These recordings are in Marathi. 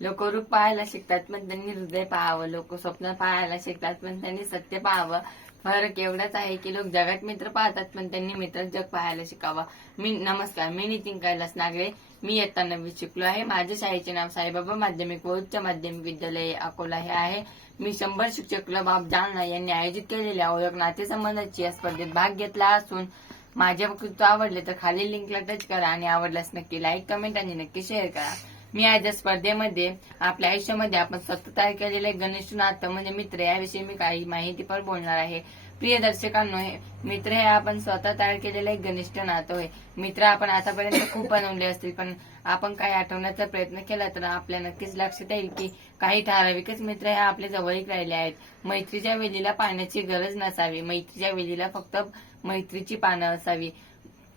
लोक रूप पाहायला शिकतात पण त्यांनी हृदय पाहावं, लोक स्वप्न पाहायला शिकतात पण त्यांनी सत्य पाहावं. फरक एवढाच आहे की लोक जगात मित्र पाहतात पण त्यांनी मित्र जग पाहायला शिकावं. नमस्कार, मी नितीन कैलास नागरे. मी इयत्ता 9वी शिकलो आहे. माझ्या शाळेचे नाव साईबाबा माध्यमिक व उच्च माध्यमिक विद्यालय अकोला हे आहे. मी 100 शिक्षक क्लब ऑफ जालना यांनी आयोजित केलेल्या ओळख नातेसंबंधाची या स्पर्धेत भाग घेतला असून माझे वक्तृत्व आवडले तर खाली लिंकला टच करा आणि आवडल्यास नक्की लाईक, कमेंट आणि नक्की शेअर करा. मी आज या स्पर्धेमध्ये आपल्या आयुष्यामध्ये आपण स्वतः तयार केलेले घनिष्ठ नातं म्हणजे मित्र याविषयी मी काही माहिती पण बोलणार आहे. प्रिय दर्शकांनो, मित्र हे आपण स्वतः तयार केलेले एक घनिष्ठ नातं होय. मित्र आपण आतापर्यंत खूप बनवले असतील पण आपण काही आठवण्याचा प्रयत्न केला तर आपल्या नक्कीच लक्षात येईल की काही ठराविकच मित्र हे आपले जवळीक राहिले आहेत. मैत्रीच्या वेलीला पाण्याची गरज नसावी, मैत्रीच्या वेलीला फक्त मैत्रीची पानं असावी.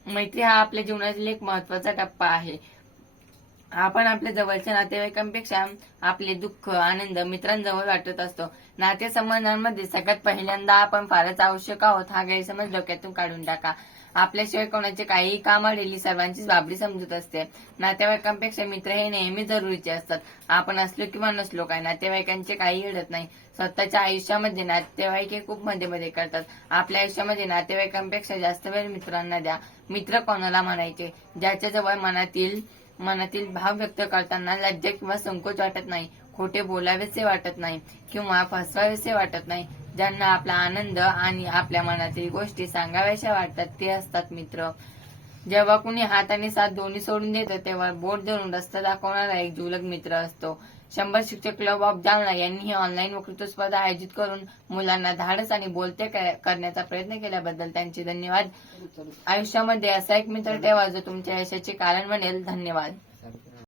मैत्री हा आपल्या जीवनातील एक महत्वाचा टप्पा आहे. आपण आपल्या जवळच्या नातेवाईकांपेक्षा आपले दुःख आनंद मित्रांजवळ वाटत असतो. नातेसंबंधांमध्ये सगळ्यात पहिल्यांदा आपण फारच आवश्यक आहोत हा गैरसमज डोक्यातून काढून टाका. आपल्याशिवाय कोणाचे काहीही काम अडेली सर्वांचीच बाबरी समजूत असते. नातेवाईकांपेक्षा मित्र हे नेहमी जरुरीचे असतात. आपण असलो किंवा नसलो काय नातेवाईकांचे काही घडत नाही. स्वतःच्या आयुष्यामध्ये नातेवाईक हे खूप मध्ये मध्ये करतात. आपल्या आयुष्यामध्ये नातेवाईकांपेक्षा जास्त वेळ मित्रांना द्या. मित्र कोणाला म्हणायचे? ज्याच्या जवळ मनातील भाव व्यक्त करताना लज्जा किंवा संकोच वाटत नाही, खोटे बोलावेसे वाटत नाही किंवा फसवावेसे वाटत नाही, ज्यांना आपला आनंद आणि आपल्या मनातील गोष्टी सांगाव्याशा वाटतात ते असतात मित्र. जेव्हा कुणी हात आणि साथ दोन्ही सोडून देतं तेव्हा बोट धरून रस्ता दाखवणारा एक जुलग मित्र असतो. 100 शिक्षक क्लब ऑफ जालना यांनी ही ऑनलाईन वक्तृत्व स्पर्धा आयोजित करून मुलांना धाडस आणि बोलते करण्याचा प्रयत्न केल्याबद्दल त्यांचे धन्यवाद. आयुष्यामध्ये असा एक मित्र ठेवा जो तुमच्या यशाचे कारण बनेल. धन्यवाद.